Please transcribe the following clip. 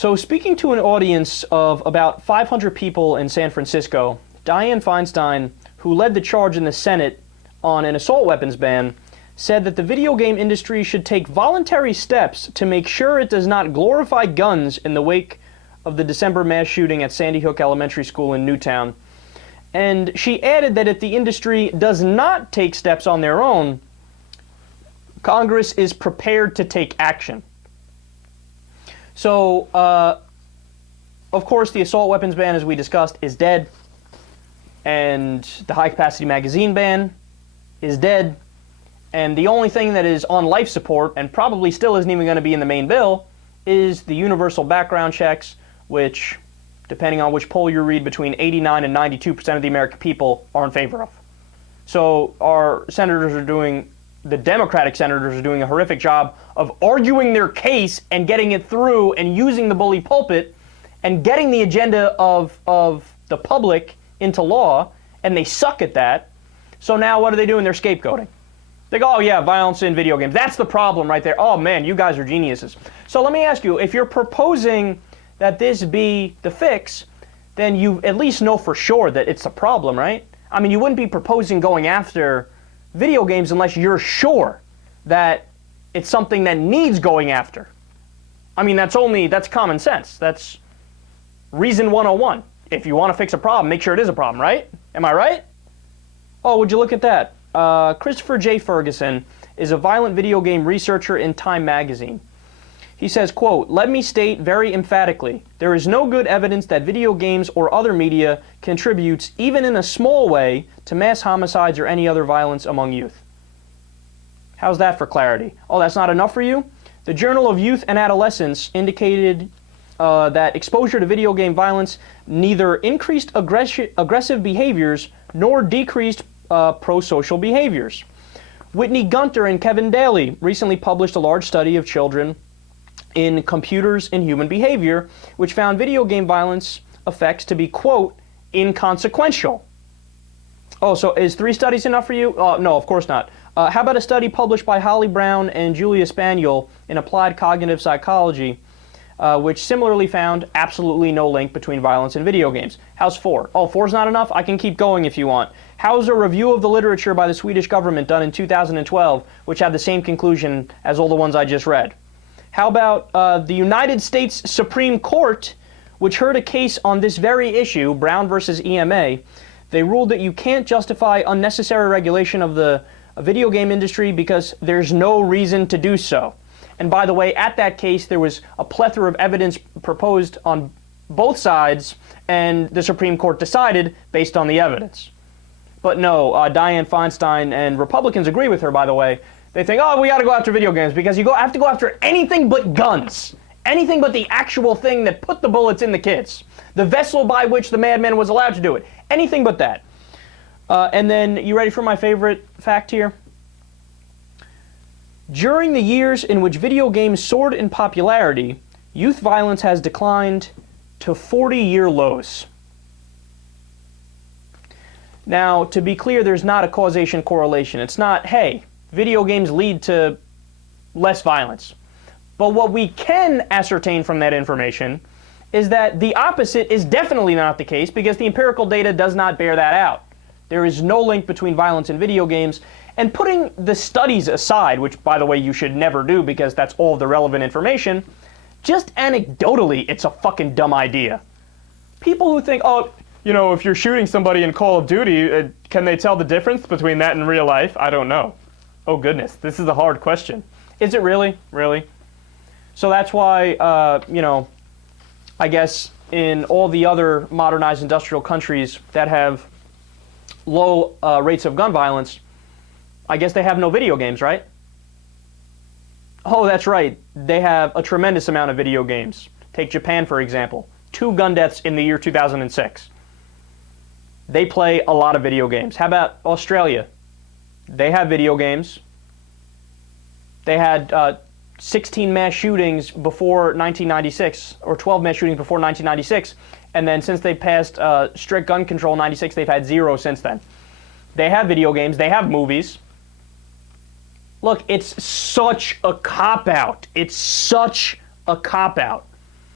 So speaking to an audience of about 500 people in San Francisco, Dianne Feinstein, who led the charge in the Senate on an assault weapons ban, said that the video game industry should take voluntary steps to make sure it does not glorify guns in the wake of the December mass shooting at Sandy Hook Elementary School in Newtown. And she added that if the industry does not take steps on their own, Congress is prepared to take action. So, of course, the assault weapons ban, as we discussed, is dead. And the high-capacity magazine ban is dead. And the only thing that is on life support, and probably still isn't even going to be in the main bill, is the universal background checks, which, depending on which poll you read, between 89 and 92% of the American people are in favor of. So our senators are doing, the Democratic senators are doing a horrific job of arguing their case and getting it through and using the bully pulpit and getting the agenda of the public into law, and they suck at that. So now what are they doing? They're scapegoating. They go, oh yeah, violence in video games. That's the problem right there. Oh man, you guys are geniuses. So let me ask you, if you're proposing that this be the fix, then you at least know for sure that it's a problem, right? I mean, you wouldn't be proposing going after video games unless you're sure that it's something that needs going after. I mean, that's common sense. That's reason 101. If you want to fix a problem, make sure it is a problem, right? Am I right? Oh, would you look at that? Christopher J. Ferguson is a violent video game researcher in Time magazine. He says, quote, "Let me state very emphatically, there is no good evidence that video games or other media contributes, even in a small way, to mass homicides or any other violence among youth." How's that for clarity? Oh, that's not enough for you? The Journal of Youth and Adolescence indicated that exposure to video game violence neither increased aggressive behaviors nor decreased pro-social behaviors. Whitney Gunter and Kevin Daly recently published a large study of children in computers and human behavior, which found video game violence effects to be, quote, inconsequential. Oh, so is 3 studies enough for you? No, of course not. How about a study published by Holly Brown and Julia Spaniel in Applied Cognitive Psychology, which similarly found absolutely no link between violence and video games? How's 4? Oh, 4's not enough? I can keep going if you want. How's a review of the literature by the Swedish government done in 2012, which had the same conclusion as all the ones I just read? How about the United States Supreme Court, which heard a case on this very issue, Brown versus EMA? They ruled that you can't justify unnecessary regulation of the video game industry because there's no reason to do so. And by the way, at that case, there was a plethora of evidence proposed on both sides, and the Supreme Court decided based on the evidence. But no, Dianne Feinstein, and Republicans agree with her, by the way. They think, oh, we got to go after video games because you have to go after anything but guns. Anything but the actual thing that put the bullets in the kids. The vessel by which the madman was allowed to do it. Anything but that. And then, you ready for my favorite fact here? During the years in which video games soared in popularity, youth violence has declined to 40-year lows. Now, to be clear, there's not a causation correlation. It's not, hey, video games lead to less violence. But what we can ascertain from that information is that the opposite is definitely not the case because the empirical data does not bear that out. There is no link between violence and video games. And putting the studies aside, which, by the way, you should never do because that's all of the relevant information, just anecdotally, it's a fucking dumb idea. People who think, oh, you know, if you're shooting somebody in Call of Duty, can they tell the difference between that and real life? I don't know. Oh, goodness, this is a hard question. Is it really? Really? So that's why, you know, I guess in all the other modernized industrial countries that have low rates of gun violence, I guess they have no video games, right? Oh, that's right. They have a tremendous amount of video games. Take Japan, for example. 2 gun deaths in the year 2006. They play a lot of video games. How about Australia? They have video games. They had 16 mass shootings before 1996, or 12 mass shootings before 1996, and then since they passed strict gun control in 96, they've had 0 since then. They have video games. They have movies. Look, it's such a cop-out. It's such a cop-out